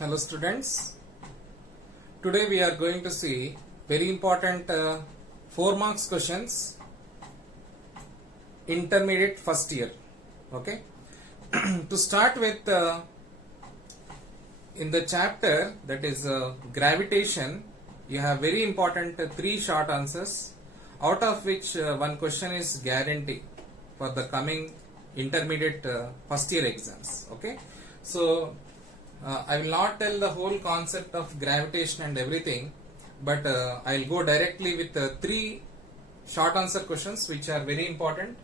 Hello students, today we are going to see very important 4 marks questions intermediate first year. Okay, to start with, in the chapter that is gravitation, you have very important 3 short answers, out of which one question is guarantee for the coming intermediate first year exams. Okay, so I will not tell the whole concept of gravitation and everything, but I will go directly with 3 short answer questions which are very important.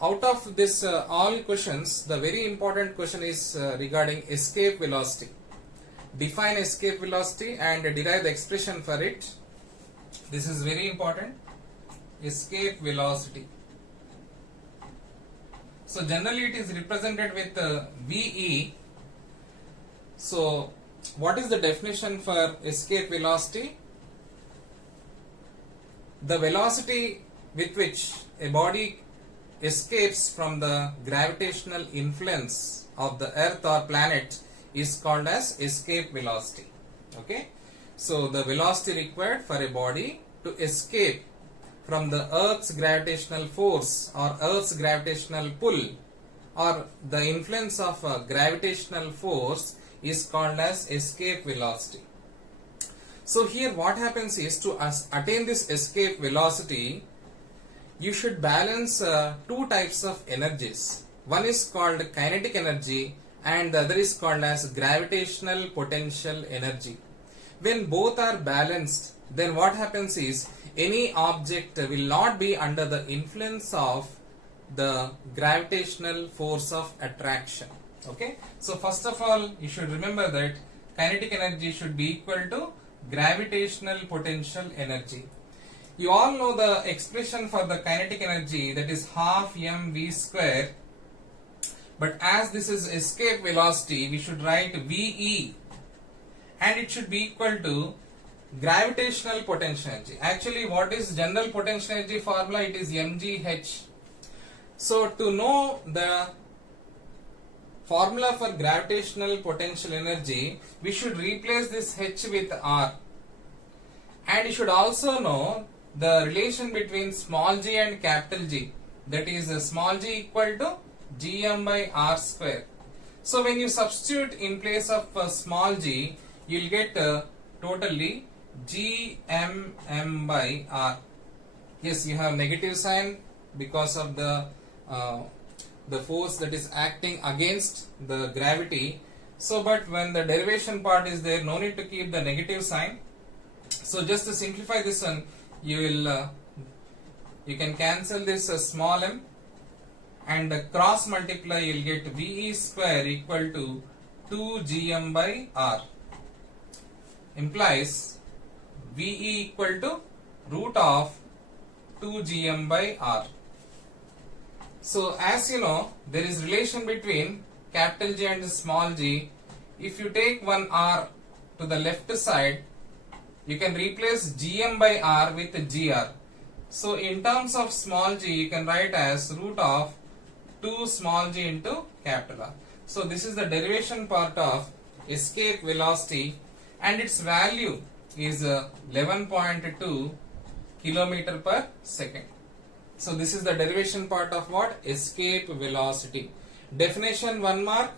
Out of this all questions, the very important question is regarding escape velocity. Define escape velocity and derive the expression for it. This is very important. Escape velocity. So generally it is represented with VE. So what is the definition for escape velocity? The velocity with which a body escapes from the gravitational influence of the earth or planet is called as escape velocity. Okay, so the velocity required for a body to escape from the earth's gravitational force or earth's gravitational pull or the influence of a gravitational force is called as escape velocity. So here what happens is, to attain this escape velocity, you should balance 2 types of energies. One is called kinetic energy and the other is called as gravitational potential energy. When both are balanced, then what happens is, any object will not be under the influence of the gravitational force of attraction. Okay, so first of all you should remember that kinetic energy should be equal to gravitational potential energy. You all know the expression for the kinetic energy, that is half mv square, but as this is escape velocity, we should write VE and it should be equal to gravitational potential energy. Actually, what is general potential energy formula? It is mgh. So to know the formula for gravitational potential energy, we should replace this h with r, and you should also know the relation between small g and capital G, that is small g equal to gm by r square. So when you substitute in place of small g, you will get totally gmm by r. Yes, you have negative sign because of the force that is acting against the gravity. So but when the derivation part is there, no need to keep the negative sign. So just to simplify this one, you can cancel this small m and cross multiply, you will get VE square equal to 2gm by r, implies VE equal to root of 2gm by r. So as you know, there is relation between capital G and small g. If you take one r to the left side, you can replace gm by r with gr. So in terms of small g, you can write as root of 2 small g into capital R. So this is the derivation part of escape velocity, and its value is 11.2 kilometer per second. So this is the derivation part of what? Escape velocity. Definition 1 mark.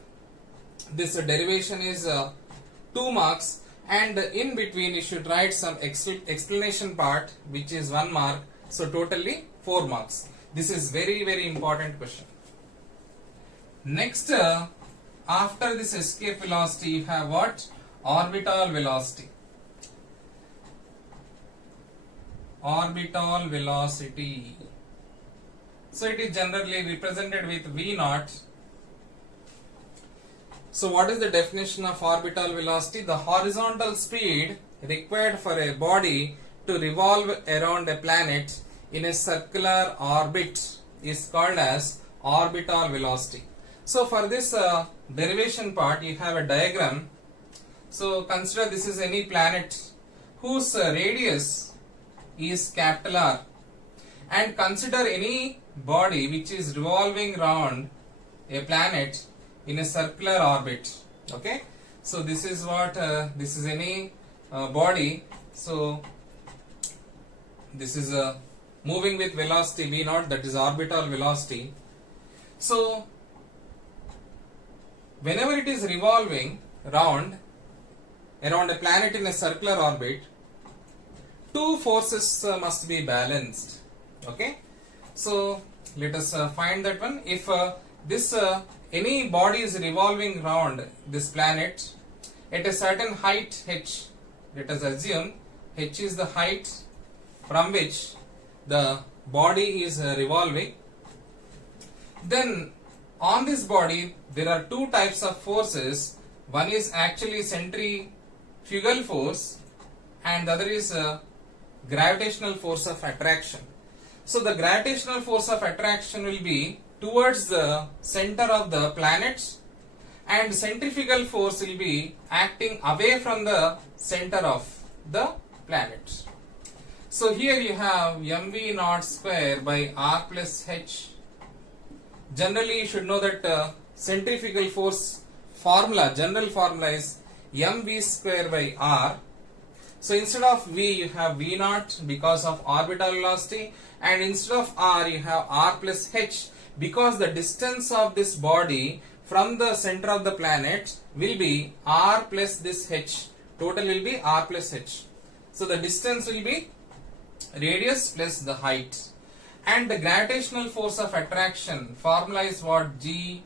This derivation is 2 marks, and in between you should write some explanation part which is 1 mark. So totally 4 marks. This is very important question. Next, after this escape velocity, you have what? Orbital velocity. Orbital velocity. So it is generally represented with V naught. So what is the definition of orbital velocity? The horizontal speed required for a body to revolve around a planet in a circular orbit is called as orbital velocity. So for this derivation part, you have a diagram. So consider this is any planet whose radius is capital R, and consider any body which is revolving around a planet in a circular orbit. Okay, So this is what this is any body. So this is moving with velocity v naught, that is orbital velocity. So whenever it is revolving around a planet in a circular orbit, two forces must be balanced. Okay, so let us find that one. If this any body is revolving around this planet at a certain height h, let us assume h is the height from which the body is revolving, then on this body there are two types of forces. One is actually centrifugal force and the other is gravitational force of attraction. So the gravitational force of attraction will be towards the center of the planet, and centrifugal force will be acting away from the center of the planet. So here you have mv naught square by r plus h. Generally you should know that centrifugal force formula, general formula is mv square by r. So instead of v you have v naught because of orbital velocity, and instead of r you have r plus h because the distance of this body from the center of the planet will be r plus this h. Total will be r plus h. So the distance will be radius plus the height. And the gravitational force of attraction formula is what? G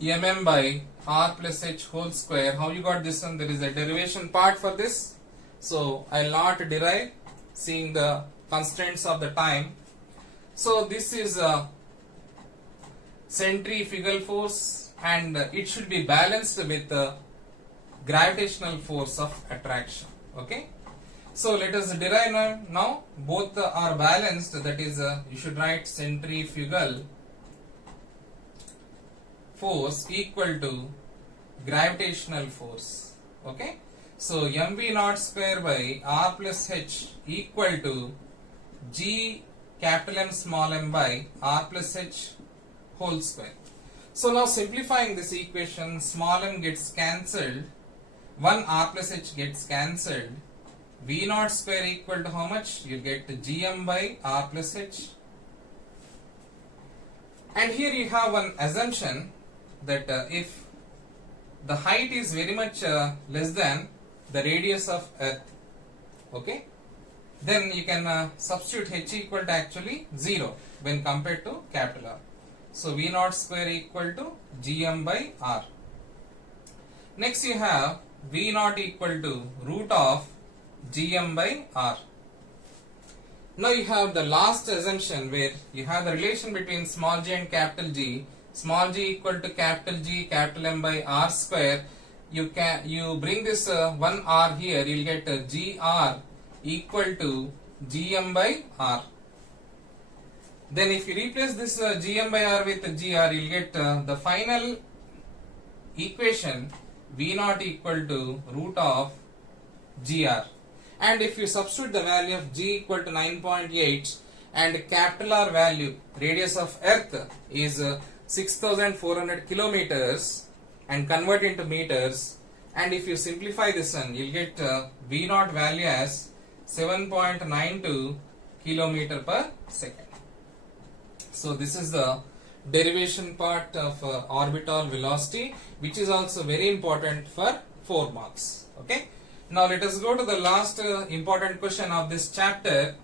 mm by r plus h whole square. How you got this one? There is a derivation part for this. So I will not derive, seeing the constraints of the time. So this is a centrifugal force and it should be balanced with the gravitational force of attraction. Okay. So let us derive now. Both are balanced, that is you should write centrifugal force equal to gravitational force. Okay. So mv naught square by r plus h equal to g capital M small m by r plus h whole square. So now simplifying this equation, small m gets cancelled, 1 r plus h gets cancelled, v naught square equal to how much? You get gm by r plus h. And here you have one assumption that if the height is very much less than the radius of earth, okay, then you can substitute h equal to actually 0 when compared to capital R. So v naught square equal to gm by r. Next you have v naught equal to root of gm by r. Now you have the last assumption where you have the relation between small g and capital G. Small g equal to capital G capital M by r square. You bring this 1 r here, you will get gr equal to gm by r. Then if you replace this gm by r with gr, you will get the final equation v naught equal to root of gr. And if you substitute the value of g equal to 9.8 and capital R value, radius of earth is 6,400 kilometers, and convert into meters, and if you simplify this one, you'll get v naught value as 7.92 kilometer per second. So this is the derivation part of orbital velocity, which is also very important for 4 marks. Okay. Now let us go to the last important question of this chapter.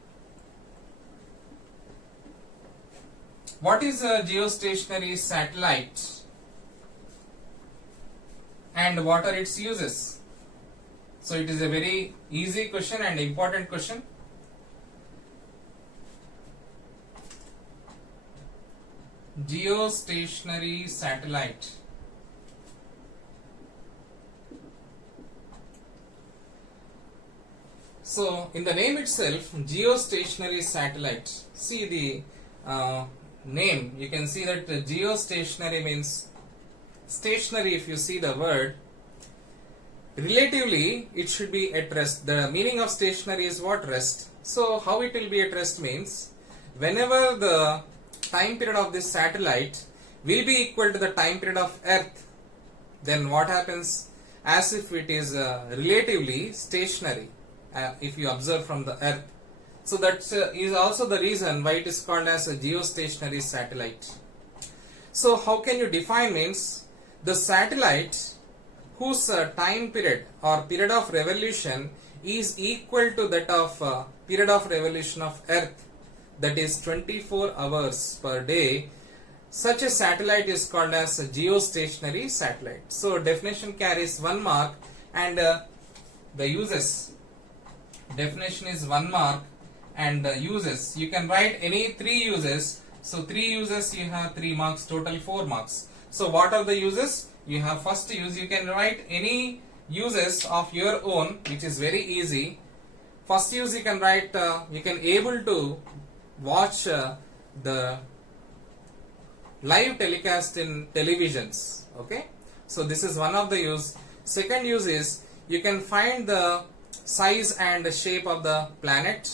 What is a geostationary satellite and what are its uses? So it is a very easy question and important question. Geostationary satellite. So in the name itself, geostationary satellite. See the name, you can see that geostationary means stationary. If you see the word, relatively it should be at rest. The meaning of stationary is what? Rest. So how it will be at rest means, whenever the time period of this satellite will be equal to the time period of earth, then what happens? as if it is relatively stationary if you observe from the Earth. So that is also the reason why it is called as a geostationary satellite. So how can you define? Means the satellite whose time period or period of revolution is equal to that of period of revolution of Earth, that is 24 hours per day. Such a satellite is called as a geostationary satellite. So definition carries 1 mark, and the uses, definition is 1 mark, and uses, you can write any 3 uses. So 3 uses you have 3 marks, total 4 marks. So what are the uses? You have first use, you can write any uses of your own, which is very easy. First use you can write, you can able to watch the live telecast in televisions. Okay, so this is one of the use. Second use is you can find the size and shape of the planet.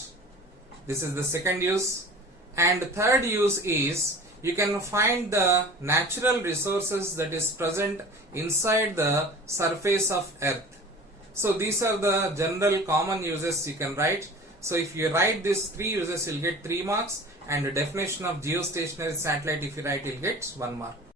This is the second use. And third use is you can find the natural resources that is present inside the surface of Earth. So these are the general common uses you can write. So if you write these 3 uses, you'll get 3 marks, and the definition of geostationary satellite, if you write, you'll get 1 mark.